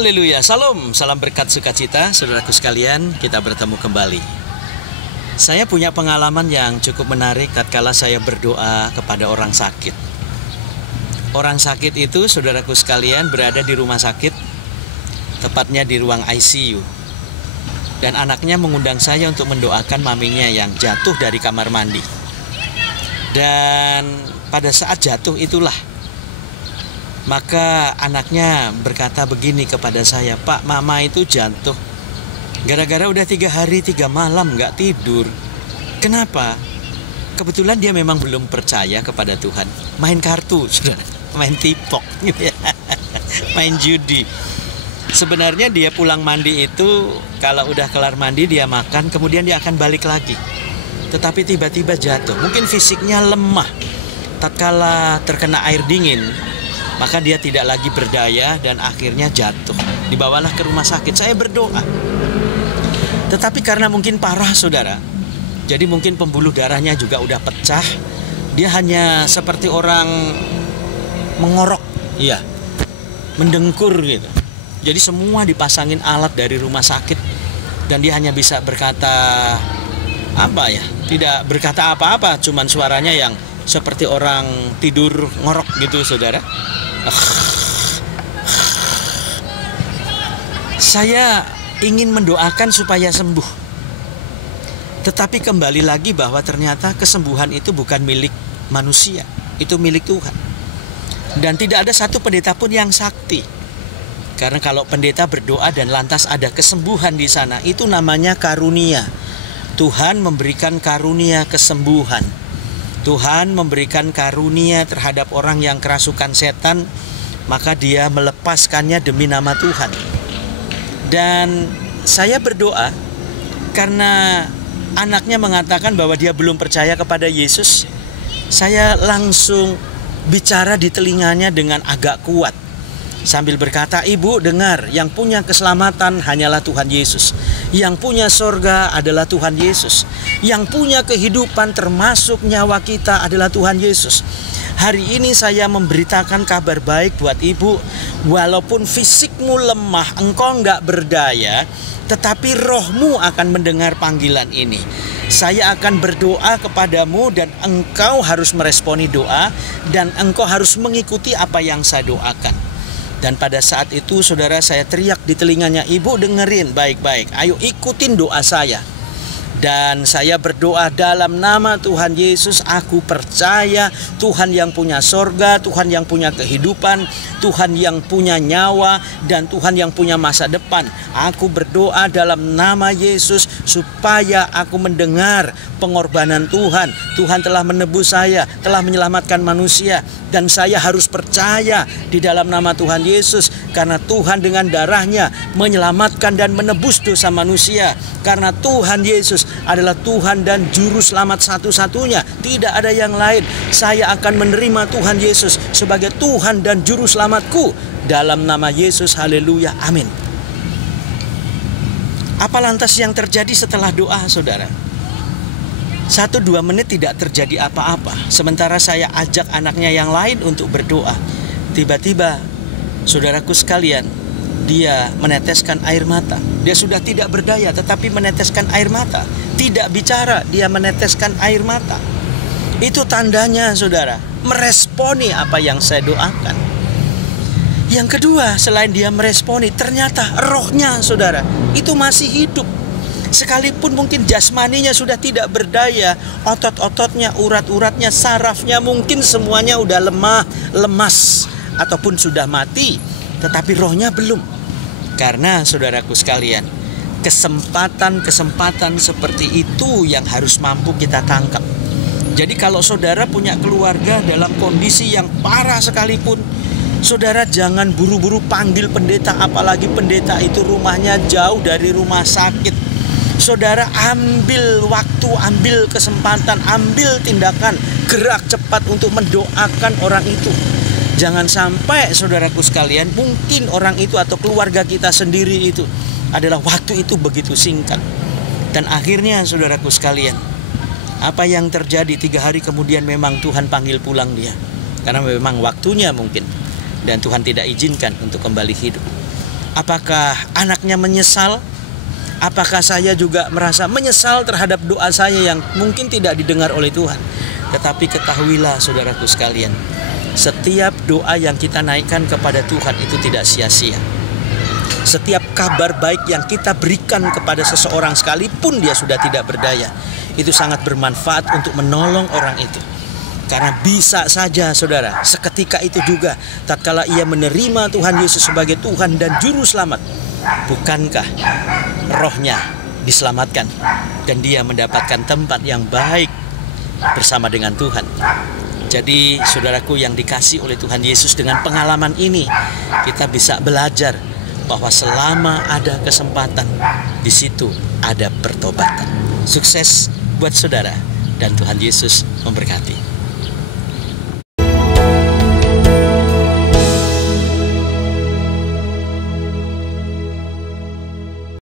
Haleluya, salam berkat sukacita, saudaraku sekalian, kita bertemu kembali. Saya punya pengalaman yang cukup menarik tatkala saya berdoa kepada orang sakit. Orang sakit itu, saudaraku sekalian, berada di rumah sakit, tepatnya di ruang ICU. Dan anaknya mengundang saya untuk mendoakan maminya yang jatuh dari kamar mandi. Dan pada saat jatuh itulah, maka anaknya berkata begini kepada saya, "Pak, mama itu jatuh gara-gara udah 3 hari 3 malam gak tidur." Kenapa? Kebetulan dia memang belum percaya kepada Tuhan. Main kartu, saudara, main tipok gitu ya. Main judi. Sebenarnya dia pulang mandi itu, kalau udah kelar mandi dia makan, kemudian dia akan balik lagi. Tetapi tiba-tiba jatuh. Mungkin fisiknya lemah. Tatkala terkena air dingin, maka dia tidak lagi berdaya dan akhirnya jatuh. Dibawalah ke rumah sakit. Saya berdoa. Tetapi karena mungkin parah, saudara, jadi mungkin pembuluh darahnya juga udah pecah. Dia hanya seperti orang mengorok, iya, mendengkur gitu. Jadi semua dipasangin alat dari rumah sakit, dan dia hanya bisa berkata apa ya? Tidak berkata apa-apa, cuman suaranya yang seperti orang tidur ngorok gitu, saudara. Saya ingin mendoakan supaya sembuh. Tetapi kembali lagi bahwa ternyata kesembuhan itu bukan milik manusia, itu milik Tuhan. Dan tidak ada satu pendeta pun yang sakti. Karena kalau pendeta berdoa dan lantas ada kesembuhan di sana, itu namanya karunia. Tuhan memberikan karunia kesembuhan. Tuhan memberikan karunia terhadap orang yang kerasukan setan, maka dia melepaskannya demi nama Tuhan. Dan saya berdoa karena anaknya mengatakan bahwa dia belum percaya kepada Yesus. Saya langsung bicara di telinganya dengan agak kuat, sambil berkata, "Ibu dengar, yang punya keselamatan hanyalah Tuhan Yesus. Yang punya sorga adalah Tuhan Yesus. Yang punya kehidupan termasuk nyawa kita adalah Tuhan Yesus. Hari ini saya memberitakan kabar baik buat ibu. Walaupun fisikmu lemah, engkau nggak berdaya, tetapi rohmu akan mendengar panggilan ini. Saya akan berdoa kepadamu dan engkau harus meresponi doa, dan engkau harus mengikuti apa yang saya doakan." Dan pada saat itu, saudara, saya teriak di telinganya, "Ibu dengerin baik-baik, ayo ikutin doa saya." Dan saya berdoa dalam nama Tuhan Yesus, aku percaya Tuhan yang punya sorga, Tuhan yang punya kehidupan, Tuhan yang punya nyawa, dan Tuhan yang punya masa depan. Aku berdoa dalam nama Yesus supaya aku mendengar pengorbanan Tuhan. Tuhan telah menebus saya, telah menyelamatkan manusia, dan saya harus percaya di dalam nama Tuhan Yesus, karena Tuhan dengan darahnya menyelamatkan dan menebus dosa manusia. Karena Tuhan Yesus adalah Tuhan dan Juru Selamat satu-satunya, tidak ada yang lain. Saya akan menerima Tuhan Yesus sebagai Tuhan dan Juru Selamatku dalam nama Yesus. Haleluya, amin. Apa lantas yang terjadi setelah doa, saudara? 1-2 menit tidak terjadi apa-apa. Sementara saya ajak anaknya yang lain untuk berdoa, tiba-tiba, saudaraku sekalian, dia meneteskan air mata. Dia sudah tidak berdaya tetapi meneteskan air mata. Tidak bicara, dia meneteskan air mata. Itu tandanya, saudara, meresponi apa yang saya doakan. Yang kedua, selain dia meresponi, ternyata rohnya, saudara, itu masih hidup. Sekalipun mungkin jasmaninya sudah tidak berdaya, otot-ototnya, urat-uratnya, sarafnya mungkin semuanya udah lemah, lemas, ataupun sudah mati, tetapi rohnya belum. Karena, saudaraku sekalian, kesempatan-kesempatan seperti itu yang harus mampu kita tangkap. Jadi kalau saudara punya keluarga dalam kondisi yang parah sekalipun, saudara jangan buru-buru panggil pendeta, apalagi pendeta itu rumahnya jauh dari rumah sakit. Saudara ambil waktu, ambil kesempatan, ambil tindakan, gerak cepat untuk mendoakan orang itu. Jangan sampai, saudaraku sekalian, mungkin orang itu atau keluarga kita sendiri itu adalah waktu itu begitu singkat. Dan akhirnya, saudaraku sekalian, apa yang terjadi 3 hari kemudian memang Tuhan panggil pulang dia. Karena memang waktunya mungkin. Dan Tuhan tidak izinkan untuk kembali hidup. Apakah anaknya menyesal? Apakah saya juga merasa menyesal terhadap doa saya yang mungkin tidak didengar oleh Tuhan? Tetapi ketahuilah saudaraku sekalian, setiap doa yang kita naikkan kepada Tuhan itu tidak sia-sia. Setiap kabar baik yang kita berikan kepada seseorang sekalipun dia sudah tidak berdaya, itu sangat bermanfaat untuk menolong orang itu. Karena bisa saja saudara, seketika itu juga tatkala ia menerima Tuhan Yesus sebagai Tuhan dan Juru Selamat, bukankah rohnya diselamatkan dan dia mendapatkan tempat yang baik bersama dengan Tuhan. Jadi saudaraku yang dikasih oleh Tuhan Yesus, dengan pengalaman ini kita bisa belajar bahwa selama ada kesempatan, di situ ada pertobatan. Sukses buat saudara dan Tuhan Yesus memberkati.